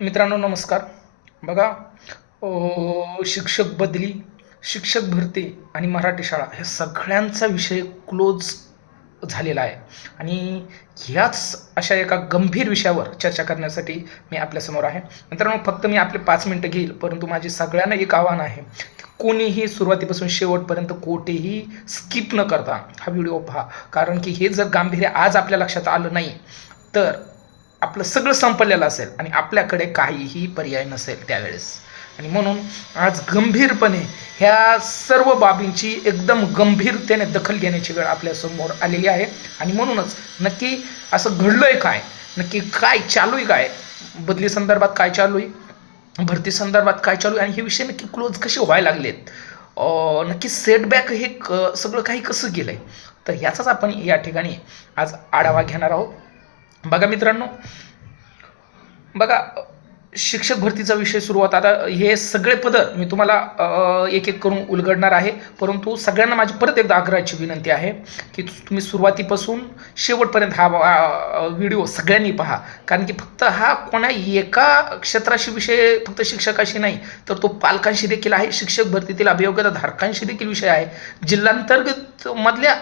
मित्रांनो नमस्कार. बघा शिक्षक बदली शिक्षक भरती आणि मराठी शाळा ह्या सगळ्यांचा विषय क्लोज झालेला आहे. आणि ह्याच अशा एका गंभीर विषयावर चर्चा करण्यासाठी मी आपल्यासमोर आहे. मित्रांनो फक्त मी आपले पाच मिनटं घेईल परंतु माझी सगळ्यांना एक आव्हान आहे. कोणीही सुरुवातीपासून शेवटपर्यंत कोठेही स्किप न करता हा व्हिडिओ पहा. कारण की हे जर गांभीर्य आज आपल्या लक्षात आलं नाही तर आपलं सगळं संपलेलं असेल आणि आपल्याकडे काहीही पर्याय नसेल त्यावेळेस. आणि म्हणून आज गंभीरपणे ह्या सर्व बाबींची एकदम गंभीरतेने दखल घेण्याची वेळ आपल्यासमोर आलेली आहे. आणि म्हणूनच नक्की असं घडलंय काय? नक्की काय चालू आहे काय? बदली संदर्भात काय चालू आहे भरती संदर्भात काय चालू आहे आणि हे विषय नक्की क्लोज कसे व्हायला लागलेत? नक्की सेटबॅक हे क सगळं काही कसं गेलं आहे तर ह्याचाच आपण या ठिकाणी आज आढावा घेणार आहोत. बघा मित्रांनो बघा शिक्षक भरतीचा विषय सुरुवात. आता हे सगळे पद मी तुम्हाला एक एक करून उलगडणार आहे. परंतु सगळ्यांना माझी परत एकदा आग्रहाची विनंती आहे की तुम्ही सुरुवातीपासून शेवटपर्यंत हा व्हिडिओ सगळ्यांनी पहा. कारण की फक्त हा कोणा एका क्षेत्राशी विषय फक्त शिक्षकाशी नाही तर तो पालकांशी देखील आहे. शिक्षक भरतीतील अभियोग्यता धारकांशी देखील विषय आहे. जिल्हांतर्गत मधल्या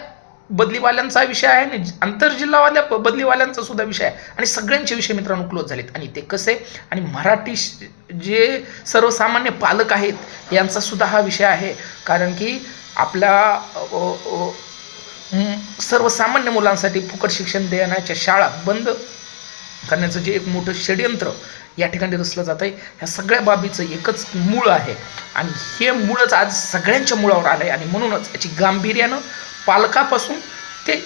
बदलीवाल्यांचा विषय आहे आणि आंतरजिल्हावाल्या बदलीवाल्यांचा सुद्धा विषय आहे. आणि सगळ्यांचे विषय मित्रांनो क्लोज झालेत. आणि ते कसे? आणि मराठी श- जे सर्वसामान्य पालक आहेत यांचा सुद्धा हा विषय आहे. कारण की आपल्या सर्वसामान्य मुलांसाठी फुकट शिक्षण देण्याच्या शाळा बंद करण्याचं जे एक मोठं षडयंत्र या ठिकाणी रचलं जात आहे ह्या सगळ्या बाबीचं एकच मूळ आहे. आणि हे मूळच आज सगळ्यांच्या मुळावर आलं आहे आणि म्हणूनच याची गांभीर्यानं पालकापासून ते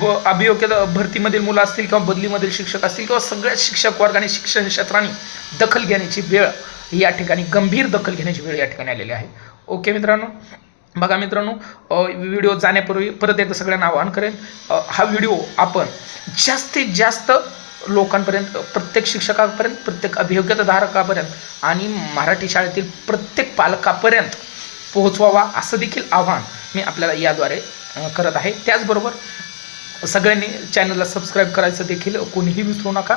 ब अभियोग्यता भरतीमधील मुलं असतील किंवा बदलीमधील शिक्षक असतील किंवा सगळ्या शिक्षक वर्गाने शिक्षण क्षेत्राने दखल घेण्याची वेळ या ठिकाणी गंभीर दखल घेण्याची वेळ या ठिकाणी आलेली आहे. ओके मित्रांनो? बघा मित्रांनो व्हिडिओ जाण्यापूर्वी परत एकदा सगळ्यांना आवाहन करेन हा व्हिडिओ आपण जास्तीत जास्त लोकांपर्यंत प्रत्येक शिक्षकापर्यंत प्रत्येक अभियोग्यताधारकापर्यंत आणि मराठी शाळेतील प्रत्येक पालकापर्यंत पोहोचवावा असं देखील आव्हान मी आपल्याला याद्वारे करत आहे. त्याचबरोबर सगळ्यांनी चॅनलला सबस्क्राईब करायचं देखील कोणीही विसरू नका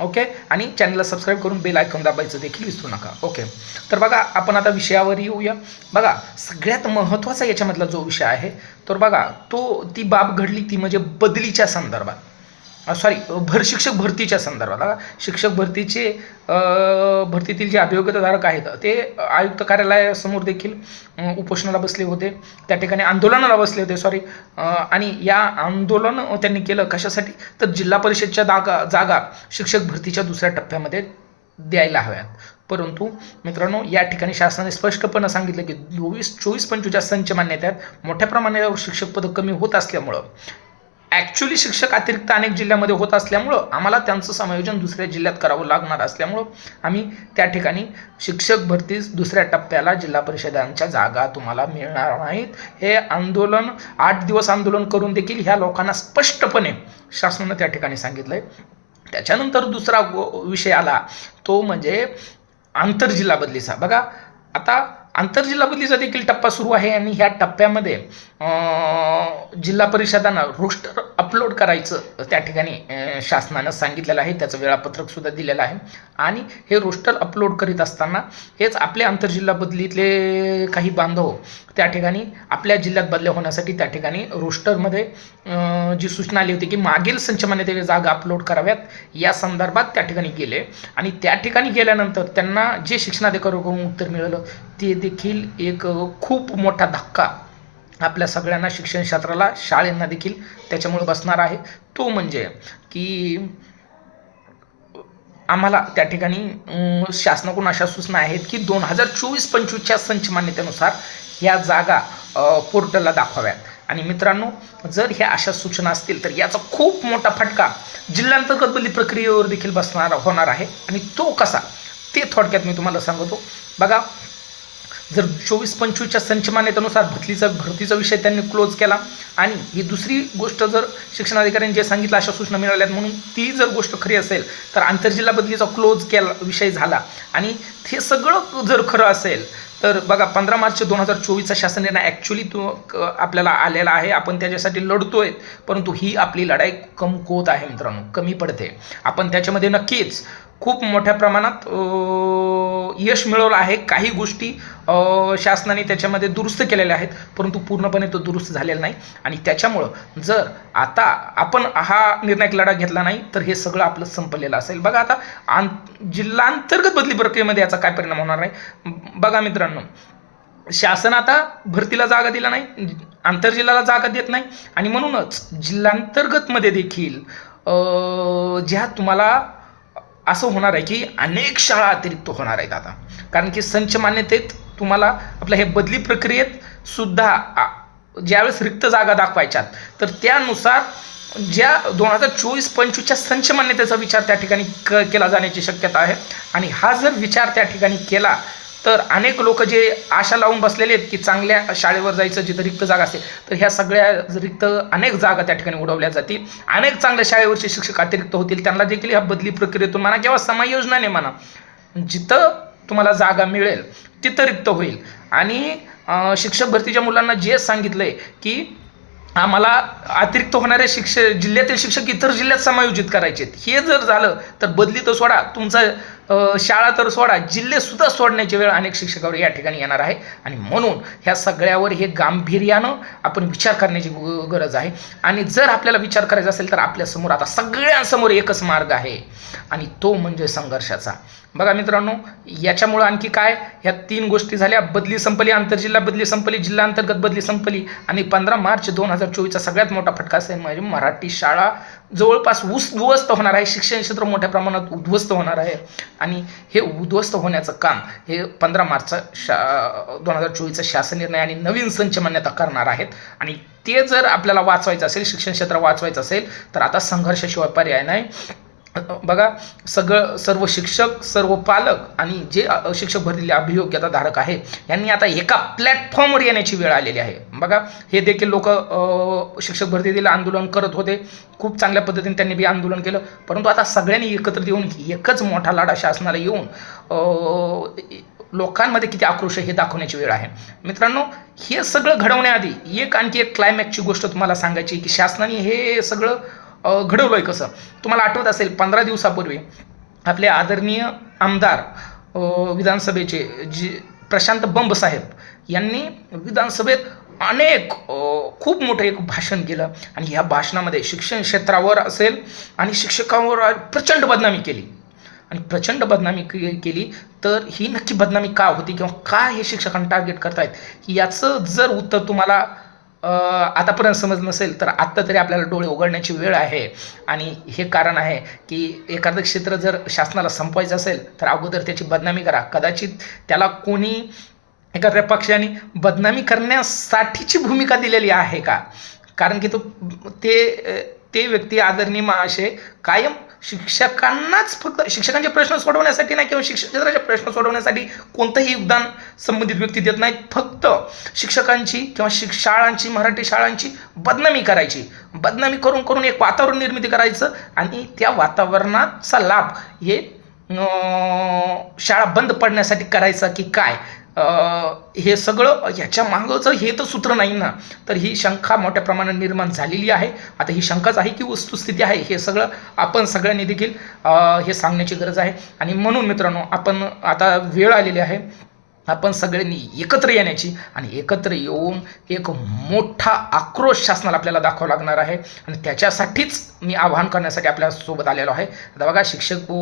ओके आणि चॅनलला सबस्क्राईब करून बेल आयकॉन दाबायचं देखील विसरू नका ओके तर बघा आपण आता विषयावर येऊया. बघा सगळ्यात महत्त्वाचा याच्यामधला जो विषय आहे तर बघा तो ती बाब घडली ती म्हणजे बदलीच्या संदर्भात. सॉरी भर शिक्षक भरतीच्या संदर्भात. शिक्षक भरतीचे भरतीतील जे अभियोग्यताधारक आहेत ते आयुक्त कार्यालयासमोर देखील उपोषणाला बसले होते. त्या ठिकाणी आंदोलनाला बसले होते सॉरी आणि या आंदोलन त्यांनी केलं कशासाठी? तर जिल्हा परिषदच्या जागा जागा शिक्षक भरतीच्या दुसऱ्या टप्प्यामध्ये द्यायला हव्यात. परंतु मित्रांनो या ठिकाणी शासनाने स्पष्टपणे सांगितलं की चोवीस चोवीस पंचवीसच्या संच मान्यत्यात मोठ्या प्रमाणावर शिक्षक पदक कमी होत असल्यामुळं ॲक्च्युली शिक्षक अतिरिक्त अनेक जिल्ह्यामध्ये होत असल्यामुळं आम्हाला त्यांचं समायोजन दुसऱ्या जिल्ह्यात करावं लागणार असल्यामुळं आम्ही त्या ठिकाणी शिक्षक भरतीस दुसऱ्या टप्प्याला जिल्हा परिषदांच्या जागा तुम्हाला मिळणार नाहीत. हे आंदोलन आठ दिवस आंदोलन करून देखील ह्या लोकांना स्पष्टपणे शासनानं त्या ठिकाणी सांगितलं आहे त्याच्यानंतर दुसरा विषय आला तो म्हणजे आंतरजिल्हा बदलीचा. बघा आता आंतरजिल्हा बदलीचा देखील टप्पा सुरू आहे आणि ह्या टप्प्यामध्ये जिल्हा परिषदांना रोस्टर अपलोड करायचं त्या ठिकाणी शासनानं सांगितलेलं आहे. त्याचं वेळापत्रकसुद्धा दिलेलं आहे. आणि हे रोस्टर अपलोड करीत असताना हेच आपले आंतरजिल्हा बदलीतले काही बांधव त्या ठिकाणी आपल्या जिल्ह्यात बदल्या होण्यासाठी त्या ठिकाणी रोस्टरमध्ये जी सूचना आली होती की मागील संच जागा अपलोड कराव्यात या संदर्भात त्या ठिकाणी गेले. आणि त्या ठिकाणी गेल्यानंतर त्यांना जे शिक्षणाधिकारी उत्तर मिळालं ते देखील एक खूप मोठा धक्का आपल्या सगळ्यांना शिक्षण क्षेत्राला शाळेंना देखील त्याच्यामुळे बसणार आहे. तो म्हणजे की आम्हाला त्या ठिकाणी शासनाकडून अशा सूचना आहेत की दोन हजार चोवीस पंचवीसच्या संच मान्यतेनुसार ह्या जागा पोर्टलला दाखवाव्यात. आणि मित्रांनो जर ह्या अशा सूचना असतील तर याचा खूप मोठा फटका जिल्ह्यांतर्गत बदली प्रक्रियेवर देखील बसणार होणार आहे. आणि तो कसा? ते थोडक्यात मी तुम्हाला सांगतो. बघा जर चोवीस पंचवीसच्या संचमान्यतेनुसार भरतीचा भरतीचा विषय त्यांनी क्लोज केला आणि ही दुसरी गोष्ट जर शिक्षणाधिकाऱ्यांनी जे सांगितलं अशा सूचना मिळाल्यात म्हणून ती जर गोष्ट खरी असेल तर आंतरजिल्हा बदलीचा क्लोज केला विषय झाला. आणि हे सगळं जर खरं असेल तर बघा पंधरा मार्च दोन हजार चोवीसचा शासन निर्णय ॲक्च्युली तो क- आपल्याला आलेला आहे. आपण त्याच्यासाठी लढतोय परंतु ही आपली लढाई कमकुवत आहे मित्रांनो कमी पडते. आपण त्याच्यामध्ये नक्कीच खूप मोठ्या प्रमाणात यश मिळवलं आहे काही गोष्टी शासनाने त्याच्यामध्ये दुरुस्त केलेल्या आहेत परंतु पूर्णपणे तो दुरुस्त झालेला नाही. आणि त्याच्यामुळं जर आता आपण हा निर्णायक लढा घेतला नाही तर हे सगळं आपलं संपलेलं असेल. बघा आता आं जिल्हांतर्गत बदली प्रक्रियेमध्ये याचा काय परिणाम होणार आहे बघा मित्रांनो शासन आता भरतीला जागा दिला नाही आंतरजिल्ह्याला जागा देत नाही. आणि म्हणूनच जिल्हांतर्गतमध्ये देखील ज्या तुम्हाला असं होणार आहे की अनेक शाळा अतिरिक्त होणार आहेत आता. कारण की संच मान्यतेत तुम्हाला आपल्या हे बदली प्रक्रियेत सुद्धा आ- ज्यावेळेस रिक्त जागा दाखवायच्यात तर त्यानुसार ज्या दोन हजार चोवीस पंचवीसच्या संच मान्यतेचा विचार त्या ठिकाणी क केला जाण्याची शक्यता आहे. आणि हा जर विचार त्या ठिकाणी केला तर अनेक लोक जे आशा लावून बसलेले आहेत की चांगल्या शाळेवर जायचं जिथं रिक्त जागा असेल तर ह्या सगळ्या रिक्त अनेक जागा त्या ठिकाणी उडवल्या जातील. अनेक चांगल्या शाळेवरचे शिक्षक अतिरिक्त होतील. त्यांना देखील ह्या बदली प्रक्रियेतून म्हणा किंवा समायोजनाने म्हणा जिथं तुम्हाला जागा मिळेल तिथं रिक्त होईल. आणि शिक्षक भरतीच्या मुलांना जे सांगितलंय की आम्हाला अतिरिक्त होणारे शिक्षक जिल्ह्यातील शिक्षक इतर जिल्ह्यात समायोजित करायचे हे जर झालं तर बदली तर सोडा. तुमचा शाळा तर सोडा जिल्हे सुद्धा सोडण्याची वेळ अनेक शिक्षकावर या ठिकाणी येणार आहे. आणि म्हणून ह्या सगळ्यावर हे गांभीर्यानं आपण विचार करण्याची गरज आहे. आणि जर आपल्याला विचार करायचा असेल तर आपल्यासमोर आता सगळ्यांसमोर एकच मार्ग आहे. आणि तो म्हणजे संघर्षाचा. बघा मित्रांनो याच्यामुळं आणखी काय? ह्या तीन गोष्टी झाल्या. बदली संपली आंतरजिल्हा बदली संपली जिल्हा अंतर्गत बदली संपली. आणि पंधरा मार्च दोन हजार चोवीसचा सगळ्यात मोठा फटका असेल म्हणजे मराठी शाळा जवळपास उस उद्ध्वस्त होणार आहे. शिक्षण क्षेत्र मोठ्या प्रमाणात उद्ध्वस्त होणार आहे. आणि हे उद्ध्वस्त होण्याचं काम हे पंधरा मार्चचा शा दोन हजार चोवीसचा शासन निर्णय आणि नवीन संच मान्यता करणार आहेत. आणि ते जर आपल्याला वाचवायचं असेल शिक्षण क्षेत्र वाचवायचं असेल तर आता संघर्षाशिवाय पर्याय नाही. बघा सगळं सर्व शिक्षक सर्व पालक आणि जे शिक्षक भरलेले अभियोग्यता धारक आहे यांनी आता एका प्लॅटफॉर्मवर येण्याची वेळ आलेली आहे. बघा हे देखील लोक शिक्षक भरतीतील आंदोलन करत होते. खूप चांगल्या पद्धतीने त्यांनी बी आंदोलन केलं. परंतु आता सगळ्यांनी एकत्र येऊन एकच मोठा लाडा शासनाला येऊन लोकांमध्ये किती आक्रोश हे दाखवण्याची वेळ आहे. मित्रांनो हे सगळं घडवण्याआधी एक आणखी एक क्लायमॅक्सची गोष्ट तुम्हाला सांगायची की शासनाने हे सगळं घडवलं आहे कसं? तुम्हाला आठवत असेल पंधरा दिवसापूर्वी आपले आदरणीय आमदार विधानसभेचे जी प्रशांत बंब साहेब यांनी विधानसभेत अनेक खूप मोठं एक भाषण केलं आणि ह्या भाषणामध्ये शिक्षण क्षेत्रावर असेल आणि शिक्षकांवर प्रचंड बदनामी केली. आणि प्रचंड बदनामी केली तर ही नक्की बदनामी का होती किंवा का हे शिक्षकांना टार्गेट करतायत याचं जर उत्तर तुम्हाला आतापर्यंत समज नसेल तर आत्ता तरी आपल्याला डोळे उघडण्याची वेळ आहे. आणि हे कारण आहे की एखादं क्षेत्र जर शासनाला संपवायचं असेल तर अगोदर त्याची बदनामी करा. कदाचित त्याला कोणी एखाद्या पक्षाने बदनामी करण्यासाठीची भूमिका दिलेली आहे का? कारण की तो ते ते व्यक्ती आदरणीय महाशय कायम शिक्षकांनाच फक्त शिक्षकांचे प्रश्न सोडवण्यासाठी नाही किंवा शिक्षक क्षेत्राचे प्रश्न सोडवण्यासाठी कोणतंही योगदान संबंधित व्यक्ती देत नाहीत. फक्त शिक्षकांची किंवा शिक शाळांची मराठी शाळांची बदनामी करायची. बदनामी करून करून एक वातावरण निर्मिती करायचं आणि त्या वातावरणाचा लाभ हे शाळा बंद पडण्यासाठी करायचा की काय? हे सगळं ह्याच्या मागचं हे तर सूत्र नाही ना. तर ही शंका मोठ्या प्रमाणात निर्माण झालेली आहे. आता ही शंकाच आहे की वस्तुस्थिती आहे हे सगळं आपण सगळ्यांनी देखील हे सांगण्याची गरज आहे. आणि म्हणून मित्रांनो आपण आता वेळ आलेली आहे. आपण सगळ्यांनी एकत्र येण्याची आणि एकत्र येऊन एक मोठा आक्रोश शासनाला आपल्याला दाखवावा लागणार आहे. आणि त्याच्यासाठीच मी आवाहन करण्यासाठी आपल्यासोबत आलेलो आहे. आता बघा शिक्षक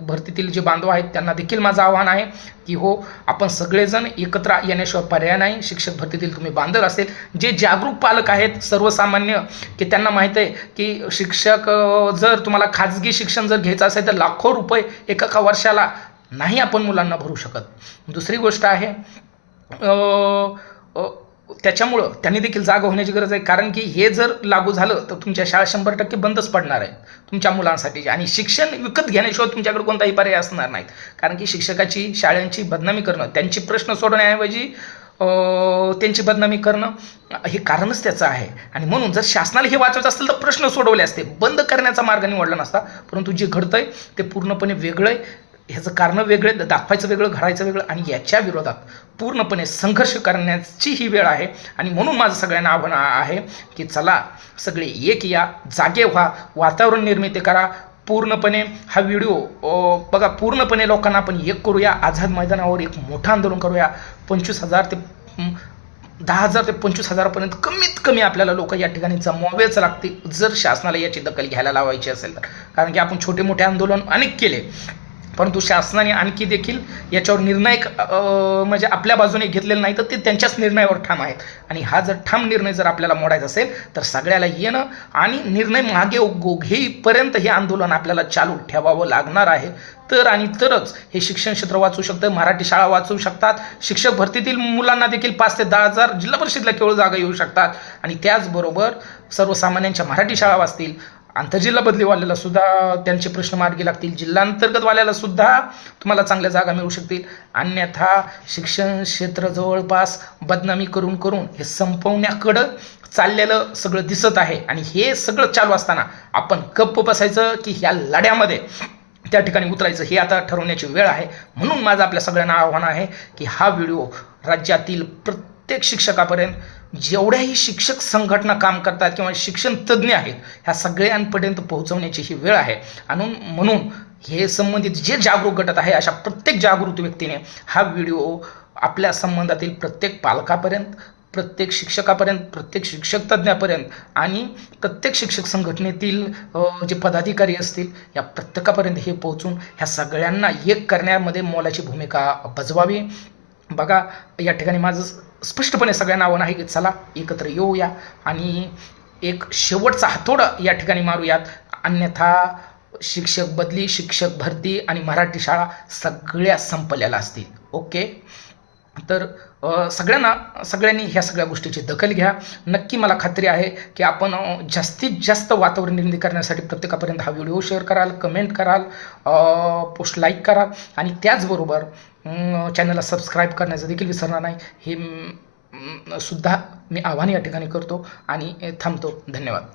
भरतीतील जे बांधव आहेत त्यांना देखील माझं आव्हान आहे की हो आपण सगळेजण एकत्र येण्याशिवाय पर्याय नाही. शिक्षक भरतीतील तुम्ही बांधव असेल जे जागरूक पालक आहेत सर्वसामान्य की त्यांना माहीत आहे की शिक्षक जर तुम्हाला खाजगी शिक्षण जर घ्यायचं असेल तर लाखो रुपये एका वर्षाला नाही आपण मुलांना भरू शकत. दुसरी गोष्ट आहे त्याच्यामुळं त्यांनी देखील जागा होण्याची गरज आहे. कारण की हे जर लागू झालं तर तुमच्या शाळा शंभर टक्के बंदच पडणार आहे. तुमच्या मुलांसाठी आणि शिक्षण विकत घेण्याशिवाय तुमच्याकडे कोणताही पर्याय असणार नाहीत. कारण की शिक्षकाची शाळांची बदनामी करणं त्यांचे प्रश्न सोडवण्याऐवजी त्यांची बदनामी करणं हे कारणच त्याचं आहे. आणि म्हणून जर शासनाला हे वाचवायचं असेल तर प्रश्न सोडवले असते. बंद करण्याचा मार्ग निवडला नसता. परंतु जे घडतंय ते पूर्णपणे वेगळं आहे. ह्याचं कारण वेगळे दाखवायचं वेगळं घडायचं वेगळं आणि याच्या विरोधात पूर्णपणे संघर्ष करण्याची ही वेळ आहे. आणि म्हणून माझं सगळ्यांना आव्हान आहे की चला सगळे एक या जागे व्हा वातावरण निर्मिती करा. पूर्णपणे हा व्हिडिओ बघा पूर्णपणे लोकांना आपण एक करूया. आझाद मैदानावर एक मोठं आंदोलन करूया. पंचवीस हजार ते दहा हजार ते पंचवीस हजारापर्यंत कमीत कमी आपल्याला लोक या ठिकाणी जमवावेच लागतील. जर शासनाला याची दखल घ्यायला लावायची असेल तर. कारण की आपण छोटे मोठे आंदोलन अनेक केले. परंतु शासनाने आणखी देखील याच्यावर निर्णायक म्हणजे आपल्या बाजूने घेतलेलं नाही तर ते त्यांच्याच निर्णयावर ठाम आहेत. आणि हा जर ठाम निर्णय जर आपल्याला मोडायचा असेल तर सगळ्याला येणं आणि निर्णय मागे घेईपर्यंत हे आंदोलन आपल्याला चालू ठेवावं लागणार आहे. तर आणि तरच हे शिक्षण क्षेत्र वाचू शकतं मराठी शाळा वाचू शकतात शिक्षक भरतीतील मुलांना देखील पाच ते दहा हजार जिल्हा परिषदेला केवळ जागा येऊ शकतात. आणि त्याचबरोबर सर्वसामान्यांच्या मराठी शाळा वाचतील. आंतरजिल्हा बदलीवाल्याला सुद्धा त्यांचे प्रश्न मार्गी लागतील. जिल्हांतर्गतवाल्याला सुद्धा तुम्हाला चांगल्या जागा मिळू शकतील. अन्यथा शिक्षण क्षेत्र जवळपास बदनामी करून करून हे संपवण्याकडं चाललेलं सगळं दिसत आहे. आणि हे सगळं चालू असताना आपण गप्प बसायचं की ह्या लढ्यामध्ये त्या ठिकाणी उतरायचं हे आता ठरवण्याची वेळ आहे. म्हणून माझं आपल्या सगळ्यांना आव्हान आहे की हा व्हिडिओ राज्यातील प्रत्येक शिक्षकापर्यंत जेवढ्याही शिक्षक संघटना काम करतात किंवा शिक्षण तज्ज्ञ आहेत ह्या सगळ्यांपर्यंत पोहोचवण्याची ही वेळ आहे. आणि म्हणून हे संबंधित जे जागरूक घटत आहे अशा प्रत्येक जागृत व्यक्तीने हा व्हिडिओ आपल्या संबंधातील प्रत्येक पालकापर्यंत प्रत्येक शिक्षकापर्यंत प्रत्येक शिक्षक तज्ज्ञापर्यंत आणि प्रत्येक शिक्षक संघटनेतील जे पदाधिकारी असतील या प्रत्येकापर्यंत हे पोहोचून ह्या सगळ्यांना एक करण्यामध्ये मोलाची भूमिका बजवावी. बघा या ठिकाणी माझं स्पष्टपणे सगळ्यांना आव्हान आहे की चला एकत्र येऊया आणि एक शेवटचा हातोडा या ठिकाणी मारूयात. अन्यथा शिक्षक बदली शिक्षक भरती आणि मराठी शाळा सगळ्या संपलेल्या असतील. ओके? तर सगळ्यांना सगळ्यांनी ह्या सगळ्या गोष्टीची दखल घ्या. नक्की मला खात्री आहे की आपण जास्तीत जास्त वातावरण निर्मिती करण्यासाठी प्रत्येकापर्यंत हा व्हिडिओ शेअर कराल कमेंट कराल पोस्ट लाईक कराल आणि त्याचबरोबर चॅनलला सबस्क्राईब करण्याचं देखील विसरणार नाही. हे सुद्धा मी आव्हान या ठिकाणी करतो आणि थांबतो. धन्यवाद.